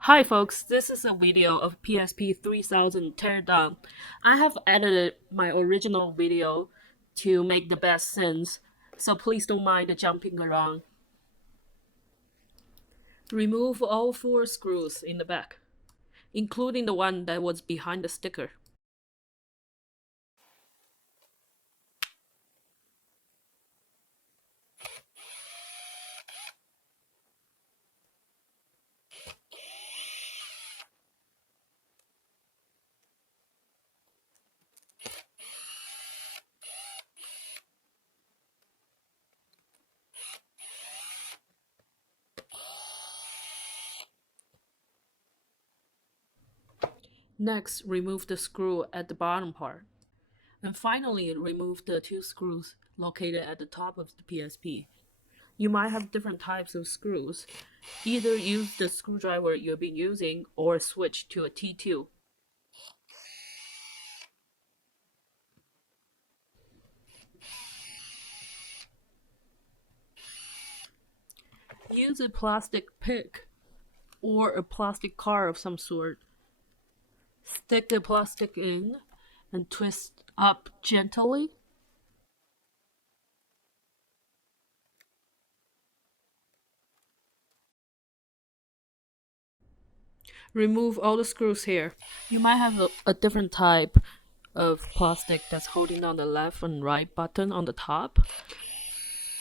Hi folks, this is a video of PSP 3000 teardown. I have edited my original video to make the best sense, so please don't mind the jumping around. Remove all four screws in the back, including the one that was behind the sticker. Next, remove the screw at the bottom part. And finally, remove the two screws located at the top of the PSP. You might have different types of screws. Either use the screwdriver you've been using or switch to a T2. Use a plastic pick or a plastic car of some sort. Stick the plastic in and twist up gently. Remove all the screws here. You might have a different type of plastic that's holding on the left and right button on the top.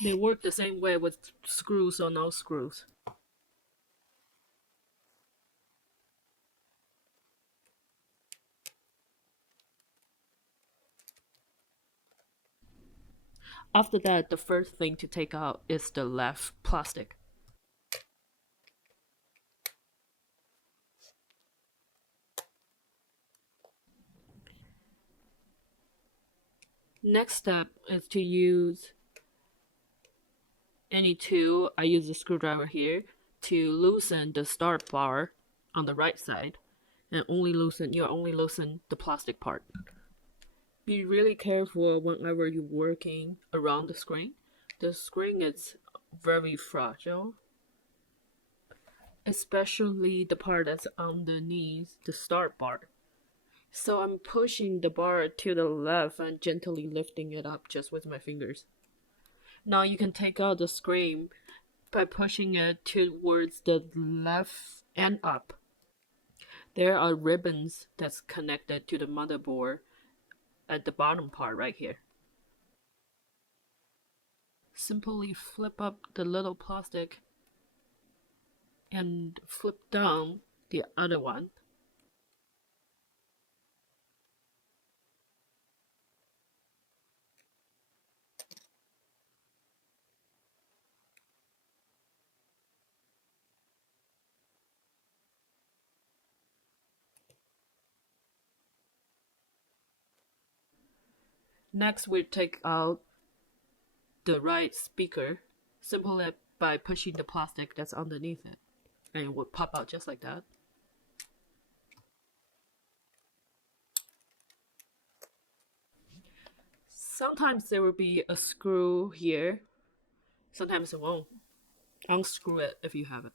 They work the same way with screws or no screws. After that, the first thing to take out is the left plastic. Next step is to use any tool. I use a screwdriver here to loosen the start bar on the right side, and only loosen the plastic part. Be really careful whenever you're working around the screen. The screen is very fragile, especially the part that's underneath the start bar. So I'm pushing the bar to the left and gently lifting it up just with my fingers. Now you can take out the screen by pushing it towards the left and up. There are ribbons that's connected to the motherboard at the bottom part right here. Simply flip up the little plastic and flip down the other one. Next, we take out the right speaker simply by pushing the plastic that's underneath it, and it will pop out just like that. Sometimes there will be a screw here, sometimes it won't. Unscrew it if you have it.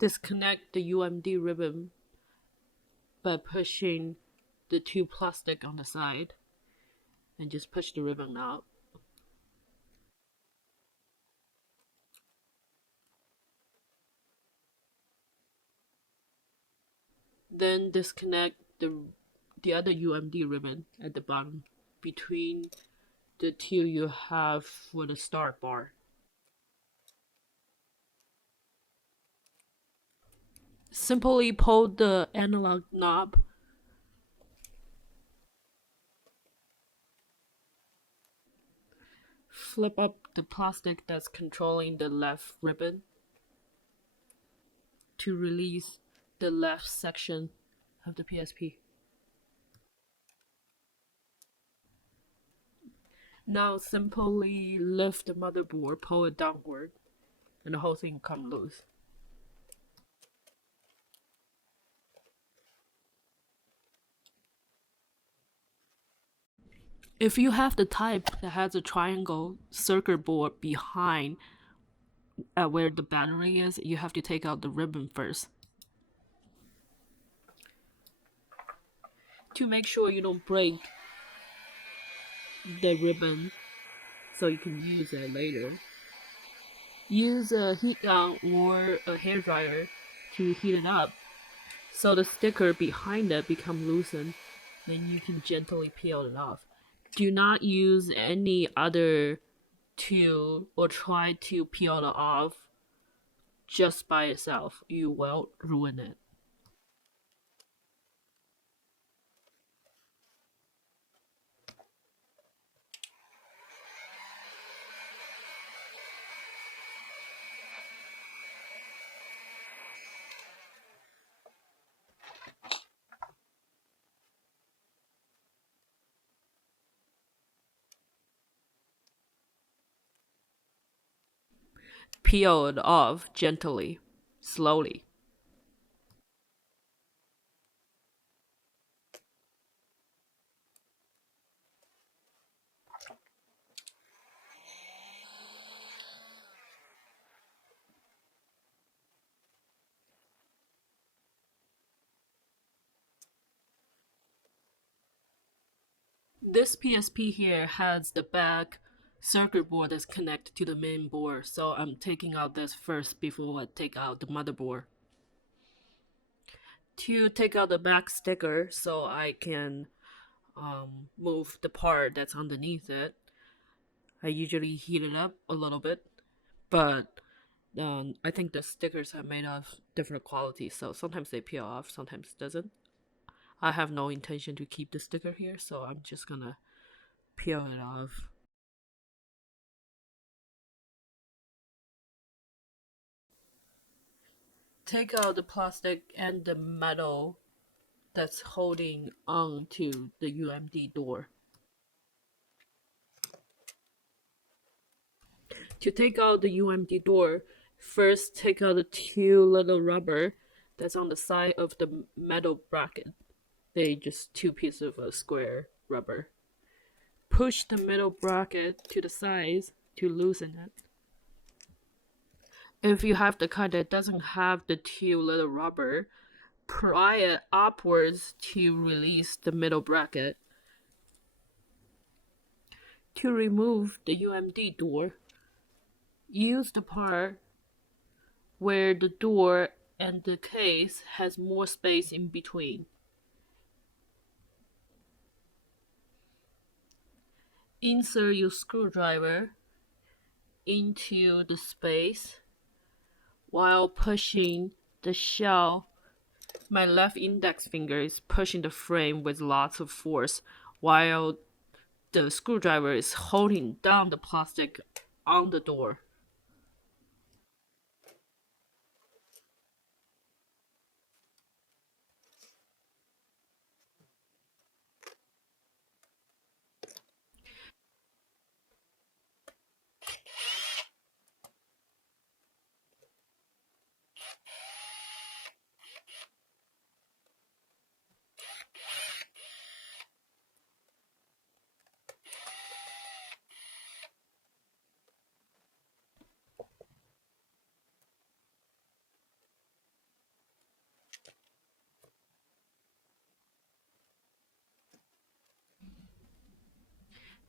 Disconnect the UMD ribbon by pushing the two plastic on the side and just push the ribbon out. Then disconnect the other UMD ribbon at the bottom between the two you have for the start bar. Simply pull the analog knob. Flip up the plastic that's controlling the left ribbon to release the left section of the PSP. Now simply lift the motherboard, pull it downward, and the whole thing come loose. If you have the type that has a triangle circuit board behind where the battery is, you have to take out the ribbon first. To make sure you don't break the ribbon so you can use it later. Use a heat gun or a hairdryer to heat it up so the sticker behind it become loosened. Then you can gently peel it off. Do not use any other tool or try to peel it off just by itself. You will ruin it. Peel it off gently, slowly. This PSP here has the back circuit board that's connected to the main board, so I'm taking out this first before I take out the motherboard. To take out the back sticker so I can move the part that's underneath it, I usually heat it up a little bit, but I think the stickers are made of different qualities, so sometimes they peel off, sometimes it doesn't. I have no intention to keep the sticker here, so I'm just gonna peel it off. Take out the plastic and the metal that's holding on to the UMD door. To take out the UMD door, first take out the two little rubber that's on the side of the metal bracket. They just two pieces of a square rubber. Push the metal bracket to the sides to loosen it. If you have the kind that doesn't have the two little rubber, pry it upwards to release the middle bracket. To remove the UMD door, use the part where the door and the case has more space in between. Insert your screwdriver into the space while pushing the shell. My left index finger is pushing the frame with lots of force while the screwdriver is holding down the plastic on the door.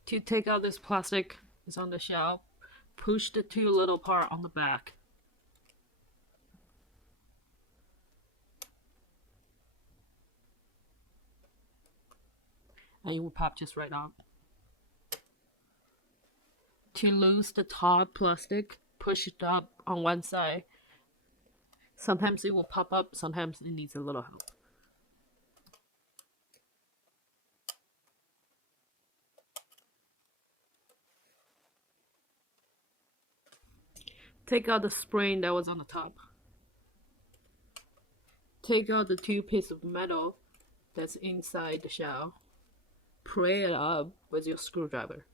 To take out this plastic is on the shelf. Push the two little part on the back. And it will pop just right out. To lose the top plastic, push it up on one side. Sometimes it will pop up, sometimes it needs a little help. Take out the spring that was on the top. Take out the two pieces of metal that's inside the shell. Pry it up with your screwdriver.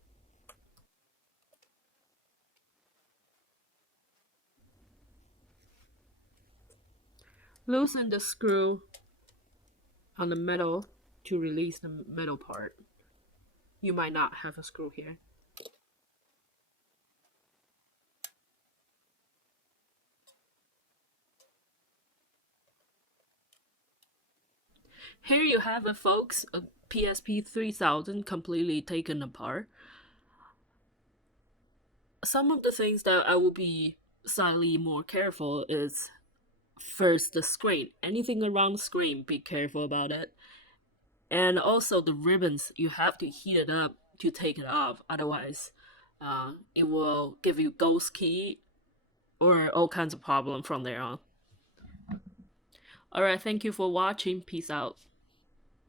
Loosen the screw on the metal to release the metal part. You might not have a screw here. Here you have it, folks, a PSP 3000 completely taken apart. Some of the things that I will be slightly more careful is first the screen. Anything around the screen, be careful about it. And also the ribbons, you have to heat it up to take it off. Otherwise, it will give you ghost key or all kinds of problem from there on. Alright, thank you for watching. Peace out.